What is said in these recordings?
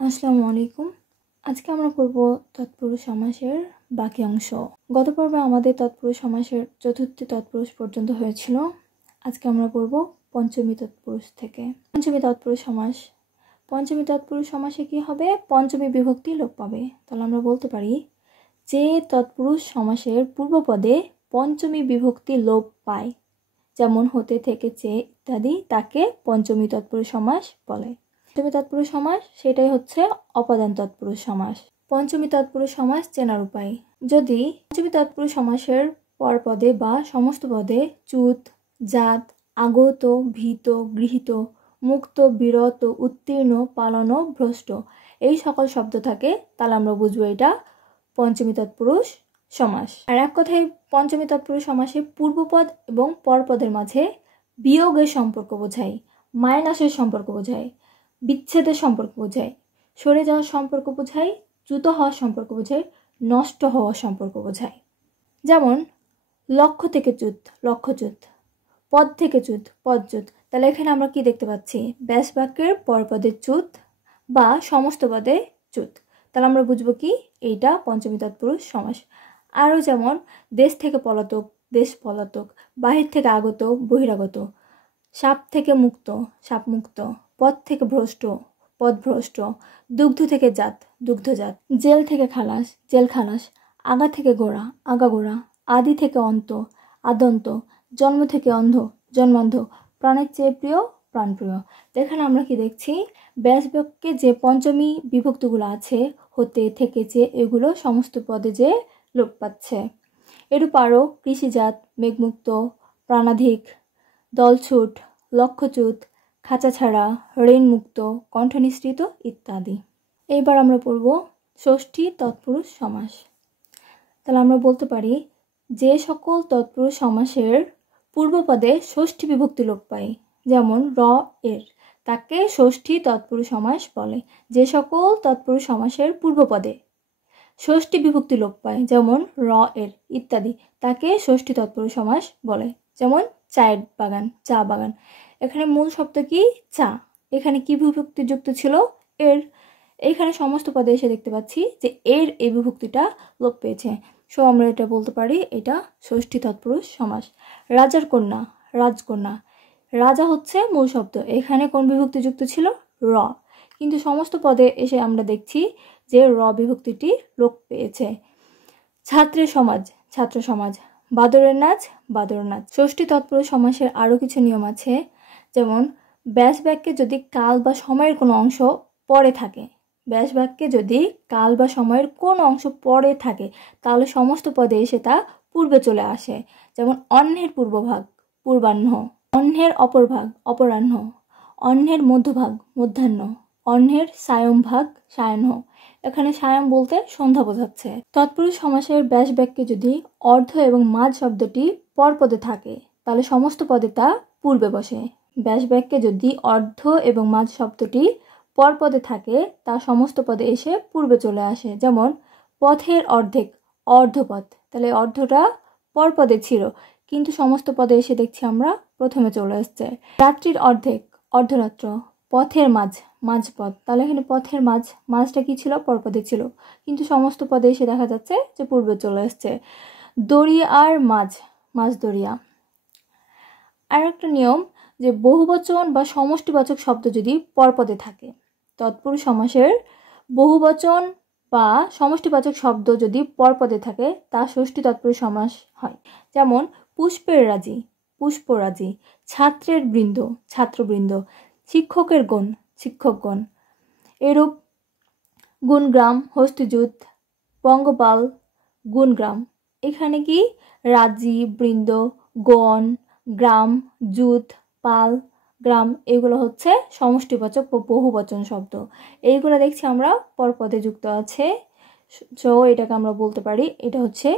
আসসালামু আলাইকুম। আজকে আমরা পড়ব তৎপুরুষ সমাসের বাকি অংশ। গত পর্বে আমাদের তৎপুরুষ সমাসের চতুর্থী তৎপুরুষ পর্যন্ত হয়েছিল। আজকে আমরা পড়ব পঞ্চমী তৎপুরুষ থেকে। পঞ্চমী তৎপুরুষ সমাস। পঞ্চমী তৎপুরুষ সমাসে কি হবে? পঞ্চমী বিভক্তি লোপ পাবে। তাহলে আমরা বলতে পারি যে তৎপুরুষ সমাসের পূর্বপদে পঞ্চমী বিভক্তি লোপ পায়, যেমন হতে, থেকে, চে ইত্যাদি, তাকে পঞ্চমী তৎপুরুষ সমাস বলে। পঞ্চমী তৎপুরুষ সমাস সেটাই হচ্ছে অপাদান তৎপুরুষ সমাস। পঞ্চমী তৎপুরুষ সমাস চেনার উপায়: যদি পঞ্চমী তৎপুরুষ সমাসের পরপদে বা সমস্ত পদে চুত, জাত, আগত, ভীত, গৃহীত, মুক্ত, বিরত, উত্তীর্ণ, পালানো, ভ্রষ্ট এই সকল শব্দ থাকে, তাহলে আমরা বুঝবো এটা পঞ্চমী তৎপুরুষ সমাস। আর এক কথায় পঞ্চমী তৎপুরুষ সমাসে পূর্বপদ এবং পরপদের মাঝে বিয়োগের সম্পর্ক বোঝায়, মাইনাসের সম্পর্ক বোঝায়, বিচ্ছেদের সম্পর্ক বোঝায়, সরে যাওয়ার সম্পর্ক বোঝায়, চ্যুত হওয়ার সম্পর্ক বোঝায়, নষ্ট হওয়ার সম্পর্ক বোঝায়। যেমন লক্ষ্য থেকে চ্যুত, লক্ষ্যচ্যুত, পদ থেকে চ্যুত, পদচ্যুত। তাহলে এখানে আমরা কি দেখতে পাচ্ছি? ব্যাস বাক্যের পরপদের চ্যুত বা সমস্ত পদে চ্যুত। তাহলে আমরা বুঝবো কি এইটা পঞ্চমী তৎপুরুষ সমাস। আরও যেমন দেশ থেকে পলাতক, দেশ পলাতক, বাহির থেকে আগত, বহিরাগত, সাপ থেকে মুক্ত, সাপ মুক্ত, পথ থেকে ভ্রষ্ট, পথ ভ্রষ্ট, দুগ্ধ থেকে জাত, দুগ্ধজাত, জেল থেকে খালাস, জেল খালাস, আগা থেকে গোড়া, আগা গোড়া, আদি থেকে অন্ত, আদন্ত, জন্ম থেকে অন্ধ, জন্মান্ধ, প্রাণের চেয়ে প্রিয়, প্রাণপ্রিয়। এখানে আমরা কি দেখছি? ব্যাস বাক্যে যে পঞ্চমী বিভক্তিগুলো আছে, হতে, থেকে, যে, এগুলো সমস্ত পদে যে লোপ পাচ্ছে। এরূপ আরও কৃষিজাত, মেঘমুক্ত, প্রাণাধিক, দলছুট, লক্ষ্যচ্যুত, খাঁচা ছাড়া, ঋণমুক্ত, কণ্ঠনিঃসৃত ইত্যাদি। এইবার আমরা পড়ব ষষ্ঠী তৎপুরুষ সমাস। তাহলে আমরা বলতে পারি যে সকল তৎপুরুষ সমাসের পূর্বপদে ষষ্ঠী বিভক্তি লোপ পায়, যেমন র এর, তাকে ষষ্ঠী তৎপুরুষ সমাস বলে। যে সকল তৎপুরুষ সমাসের পূর্বপদে ষষ্ঠী বিভক্তি লোপ পায়, যেমন র এর ইত্যাদি, তাকে ষষ্ঠী তৎপুরুষ সমাস বলে। যেমন চায়ের বাগান, চা বাগান। এখানে মূল শব্দ কি? চা। এখানে কি বিভক্তি যুক্ত ছিল? এর। এখানে সমস্ত পদে এসে দেখতে পাচ্ছি যে এর এই বিভক্তিটা লোপ পেয়েছে। সো আমরা এটা বলতে পারি এটা ষষ্ঠী তৎপুরুষ সমাস। রাজার কন্যা, রাজকন্যা। রাজা হচ্ছে মূল শব্দ, এখানে কোন বিভক্তি যুক্ত ছিল? র। কিন্তু সমস্ত পদে এসে আমরা দেখছি যে র বিভক্তিটি লোপ পেয়েছে। ছাত্রের সমাজ, ছাত্র সমাজ। বাদরের নাচ, বাদর নাচ। ষষ্ঠী তৎপুরুষ সমাসের আরও কিছু নিয়ম আছে, যেমন ব্যাস বাক্যে যদি কাল বা সময়ের কোনো অংশ পরে থাকে, ব্যাস বাক্যে যদি কাল বা সময়ের কোন অংশ পরে থাকে, তাহলে সমস্ত পদে এসে তা পূর্বে চলে আসে। যেমন অন্যের পূর্বভাগ, পূর্বাহ্ন, অন্যের অপরভাগ, অপরাহ্ন, অন্যের মধ্যভাগ, মধ্যাহ্ন, অন্যের সায়ংভাগ, সায়াহ্ন। এখানে সায়ং বলতে সন্ধ্যা বোঝাচ্ছে। তৎপুরুষ সমাসের ব্যাস বাক্যে যদি অর্ধ এবং মাঝ শব্দটি পরপদে থাকে, তাহলে সমস্ত পদে তা পূর্বে বসে। ব্যাস বাক্যে যদি অর্ধ এবং মাঝ শব্দটি পরপদে থাকে, তা সমস্ত পদে এসে পূর্বে চলে আসে। যেমন পথের অর্ধেক, অর্ধপথ। তাহলে অর্ধটা পরপদে ছিল, কিন্তু সমস্ত পদে এসে দেখছি আমরা প্রথমে চলে আসছে। রাত্রির অর্ধেক, অর্ধরাত্র। পথের মাঝ, মাঝপথ। তাহলে এখানে পথের মাঝ, মাঝটা কি ছিল? পরপদে ছিল, কিন্তু সমস্ত পদে এসে দেখা যাচ্ছে যে পূর্বে চলে আসছে। দরিয়ার মাঝ, মাঝ দরিয়া। আর একটা নিয়ম, যে বহুবচন বা সমষ্টিবাচক শব্দ যদি পরপদে থাকে, তৎপুরুষ সমাসের বহুবচন বা সমষ্টিবাচক শব্দ যদি পরপদে থাকে, তা ষষ্ঠী তৎপুরুষ সমাস হয়। যেমন পুষ্পের রাজি, পুষ্পরাজি। ছাত্রের বৃন্দ, ছাত্রবৃন্দ। শিক্ষকের গণ, শিক্ষকগণ। এরূপ গুণগ্রাম, হস্তিযুত, পঙ্গপাল, গুণগ্রাম। এখানে কি? রাজি, বৃন্দ, গণ, গ্রাম, যুত, পাল, গ্রাম, এগুলো হচ্ছে সমষ্টিবাচক বা বহুবচন শব্দ। এইগুলো দেখছি আমরা পরপদে যুক্ত আছে। সো এটাকে আমরা বলতে পারি এটা হচ্ছে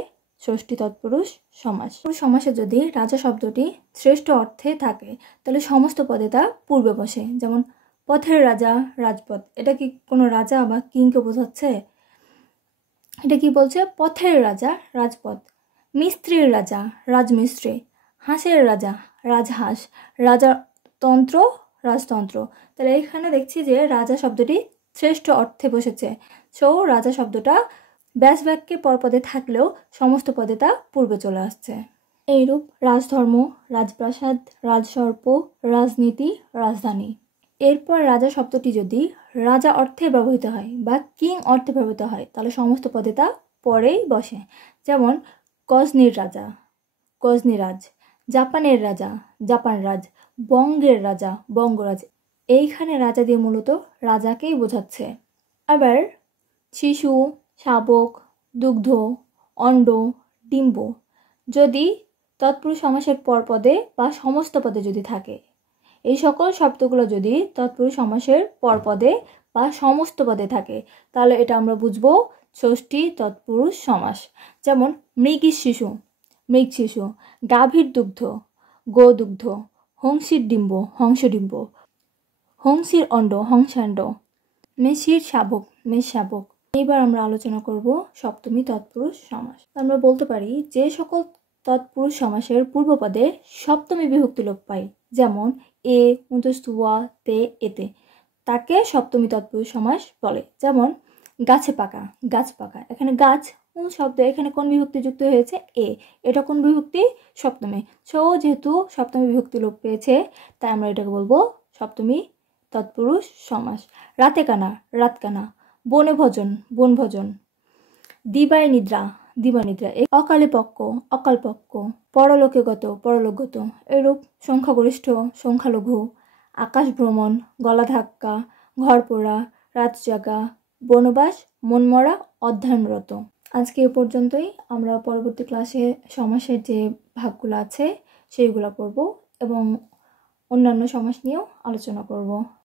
ষষ্ঠী তৎপুরুষ সমাস। সমাসে যদি রাজা শব্দটি শ্রেষ্ঠ অর্থে থাকে, তাহলে সমস্ত পদে তা পূর্বে বসে। যেমন পথের রাজা, রাজপথ। এটা কি কোনো রাজা বা কিংকে বোঝাচ্ছে? এটা কি বলছে? পথের রাজা, রাজপথ। মিস্ত্রির রাজা, রাজমিস্ত্রি। হাঁসের রাজা, রাজহাঁস। রাজাতন্ত্র, রাজতন্ত্র। তাহলে এখানে দেখছি যে রাজা শব্দটি শ্রেষ্ঠ অর্থে বসেছে। সো রাজা শব্দটা ব্যাস বাক্যে পরপদে থাকলেও সমস্ত পদে তা পূর্বে চলে আসছে। এইরূপ রাজধর্ম, রাজপ্রাসাদ, রাজসর্প, রাজনীতি, রাজধানী। এরপর রাজা শব্দটি যদি রাজা অর্থে ব্যবহৃত হয় বা কিং অর্থে ব্যবহৃত হয় তাহলে সমস্ত পদে তা পরেই বসে। যেমন গজনির রাজা, গজনিরাজ, জাপানের রাজা, জাপানরাজ, বঙ্গের রাজা, বঙ্গরাজ। এইখানে রাজা দিয়ে মূলত রাজাকেই বোঝাচ্ছে। আবার শিশু, শাবক, দুগ্ধ, অণ্ড, ডিম্ব যদি তৎপুরুষ সমাসের পরপদে বা সমস্ত পদে যদি থাকে, এই সকল শব্দগুলো যদি তৎপুরুষ সমাসের পরপদে বা সমস্ত পদে থাকে তাহলে এটা আমরা বুঝবো ষষ্ঠী তৎপুরুষ সমাস। যেমন মৃগীর শিশু, মৃগ শিশু, গাভীর দুগ্ধ, গোদুগ্ধ, হংসীর ডিম্ব, হংসডিম্ব, হংসীর অণ্ড, হংসাণ্ড, মেষীর শাবক, মেষ শাবক। এইবার আমরা আলোচনা করব সপ্তমী তৎপুরুষ সমাস। আমরা বলতে পারি যে সকল তৎপুরুষ সমাসের পূর্বপদে সপ্তমী বিভক্তি লোপ পায়, যেমন এ, উন্তস্তুয়া, তে, এতে, তাকে সপ্তমী তৎপুরুষ সমাস বলে। যেমন গাছে পাকা, গাছ পাকা, এখানে গাছ কোন শব্দ, এখানে কোন বিভক্তি যুক্ত হয়েছে? এ। এটা কোন বিভক্তি? সপ্তমী। সো যেহেতু সপ্তমী বিভক্তি লোপ পেয়েছে তাই আমরা এটাকে বলবো সপ্তমী তৎপুরুষ সমাস। রাতে কানা, রাত কানা, বনে ভোজন, বন ভোজন, দিবায় নিদ্রা, দিবানিদ্রা, অকালে পক্ষ, অকাল পক্ষ, পরলোকে গত, পরলোকগত। এরূপ সংখ্যাগরিষ্ঠ, সংখ্যালঘু, আকাশ ভ্রমণ, গলা ধাক্কা, ঘর পোড়া, রাত জাগা, বনবাস, মনমরা, অধ্যয়নরত। আজকে এ পর্যন্তই। আমরা পরবর্তী ক্লাসে সমাসের যে ভাগগুলো আছে সেইগুলো পড়ব এবং অন্যান্য সমাস নিয়েও আলোচনা করব।